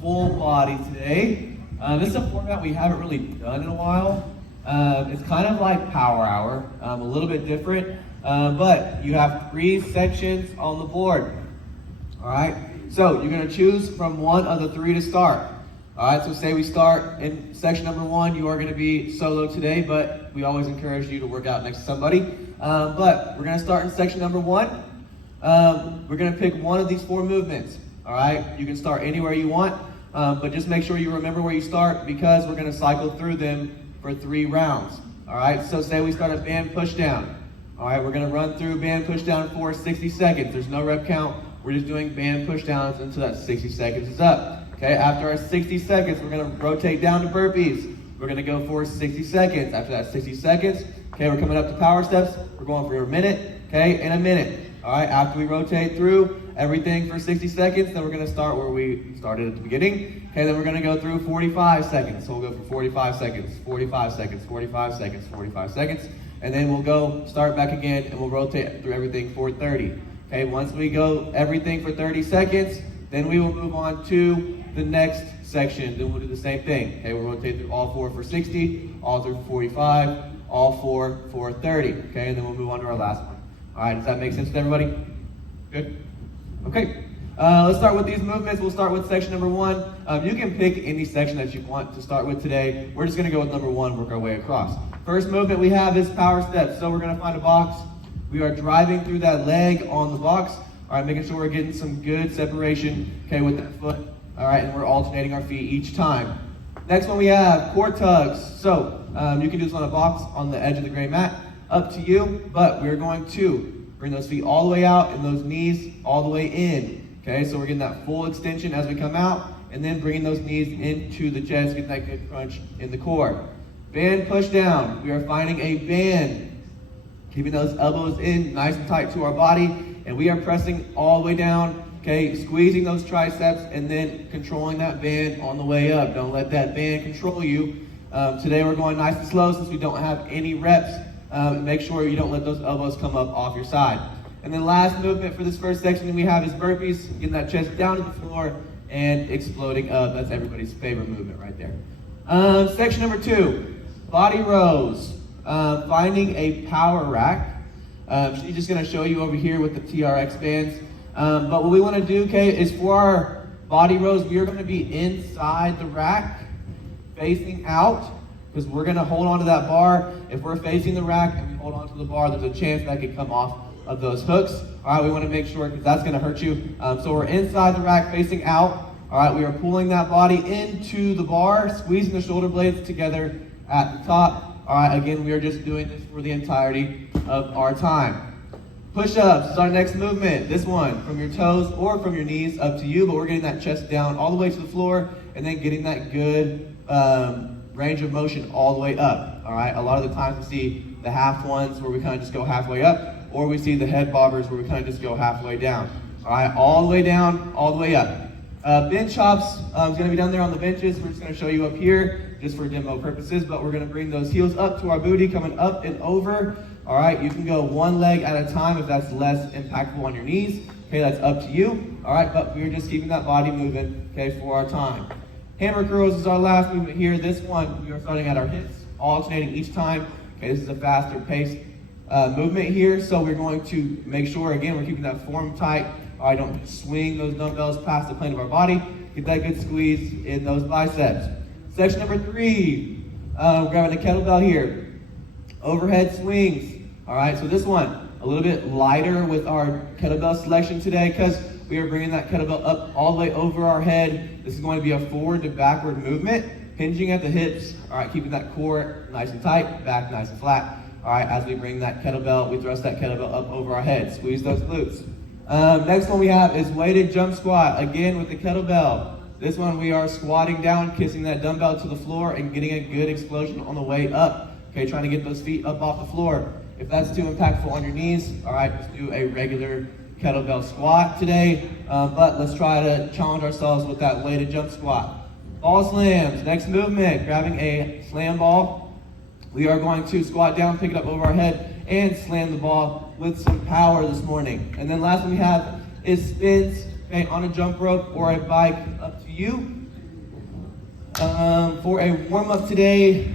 full body today. This is a format we haven't really done in a while. It's kind of like Power Hour, a little bit different, but you have 3 sections on the board. All right, so you're going to choose from one of the 3 to start. All right, so say we start in section number 1. You are going to be solo today, but we always encourage you to work out next to somebody. But we're going to start in section number 1. We're going to pick one of these 4 movements. All right, you can start anywhere you want, but just make sure you remember where you start because we're going to cycle through them for 3 rounds. All right, so say we start a band push down. All right, we're going to run through band push down for 60 seconds. There's no rep count. We're just doing band push downs until that 60 seconds is up. Okay, after our 60 seconds, we're going to rotate down to burpees. We're going to go for 60 seconds. After that 60 seconds, okay, we're coming up to power steps. We're going for a minute, okay, and a minute. All right, after we rotate through everything for 60 seconds, then we're going to start where we started at the beginning. Okay, then we're going to go through 45 seconds. So we'll go for 45 seconds, 45 seconds, 45 seconds, 45 seconds. And then we'll go start back again and we'll rotate through everything for 30. Okay, once we go everything for 30 seconds, then we will move on to the next section. Then we'll do the same thing. Okay, we'll rotate through all 4 for 60, all through 45, all 4 for 30. Okay, and then we'll move on to our last one. All right, does that make sense to everybody? Good? Okay, let's start with these movements. We'll start with section number 1. You can pick any section that you want to start with today. We're just gonna go with number 1, work our way across. First movement we have is power steps. So we're gonna find a box. We are driving through that leg on the box. All right, making sure we're getting some good separation, okay, with that foot. All right, and we're alternating our feet each time. Next one we have core tugs. So you can do this on a box on the edge of the gray mat. Up to you, but we're going to bring those feet all the way out and those knees all the way in. Okay, so we're getting that full extension as we come out and then bringing those knees into the chest, getting that good crunch in the core. Band push down. We are finding a band, keeping those elbows in nice and tight to our body, and we are pressing all the way down, okay, squeezing those triceps and then controlling that band on the way up. Don't let that band control you. Today we're going nice and slow since we don't have any reps. Make sure you don't let those elbows come up off your side. And then last movement for this first section we have is burpees, getting that chest down to the floor and exploding up. That's everybody's favorite movement right there. Section number 2, body rows. Finding a power rack. She's just gonna show you over here with the TRX bands. But what we wanna do, okay, is for our body rows, we are gonna be inside the rack, facing out, because we're going to hold on to that bar. If we're facing the rack and we hold on to the bar, there's a chance that could come off of those hooks. All right, we want to make sure because that's going to hurt you. So we're inside the rack facing out. All right, we are pulling that body into the bar, squeezing the shoulder blades together at the top. All right, again, we are just doing this for the entirety of our time. Push-ups is our next movement. This one, from your toes or from your knees, up to you, but we're getting that chest down all the way to the floor and then getting that good range of motion all the way up. All right, a lot of the times we see the half ones where we kind of just go halfway up, or we see the head bobbers where we kind of just go halfway down. All right, all the way down, all the way up. Bench hops is going to be done there on the benches. We're just going to show you up here just for demo purposes, but we're going to bring those heels up to our booty, coming up and over. All right, you can go one leg at a time if that's less impactful on your knees. Okay, that's up to you. All right, but we're just keeping that body moving, okay, for our time. Hammer curls is our last movement here. This one, we are starting at our hips, alternating each time. Okay, this is a faster paced movement here. So we're going to make sure, again, we're keeping that form tight. All right, don't swing those dumbbells past the plane of our body. Get that good squeeze in those biceps. Section number 3, we're grabbing a kettlebell here. Overhead swings. All right, so this one, a little bit lighter with our kettlebell selection today because we are bringing that kettlebell up all the way over our head. This is going to be a forward to backward movement, hinging at the hips. All right, keeping that core nice and tight, back nice and flat. All right, as we bring that kettlebell, we thrust that kettlebell up over our head. Squeeze those glutes. Next one we have is weighted jump squat, again with the kettlebell. This one we are squatting down, kissing that dumbbell to the floor and getting a good explosion on the way up. Okay, trying to get those feet up off the floor. If that's too impactful on your knees, all right, let's do a regular kettlebell squat today, but let's try to challenge ourselves with that weighted jump squat. Ball slams, next movement, grabbing a slam ball. We are going to squat down, pick it up over our head, and slam the ball with some power this morning. And then last one we have is spins, okay, on a jump rope or a bike, up to you. For a warm-up today,